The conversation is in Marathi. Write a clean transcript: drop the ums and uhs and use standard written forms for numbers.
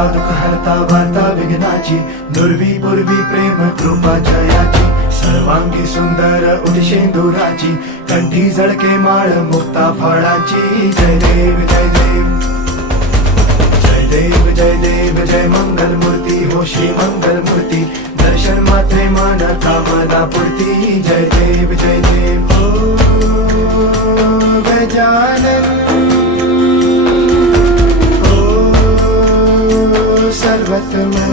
हरता दुःख हरता वार्ता विघ्नाची, दुर्वी पूर्वी प्रेम कृपा जयाची, सर्वांगी सुंदर उदिशेंदुराची, कंठी झळके माळ मुक्ता फळाची. जय देव जय देव जय देव जय देव जय मंगल मूर्ती हो श्री मंगल मूर्ती, दर्शन मात्रे मन कामना पूर्ती. जय देव जय देव हो गजानन हो सर्वतमन.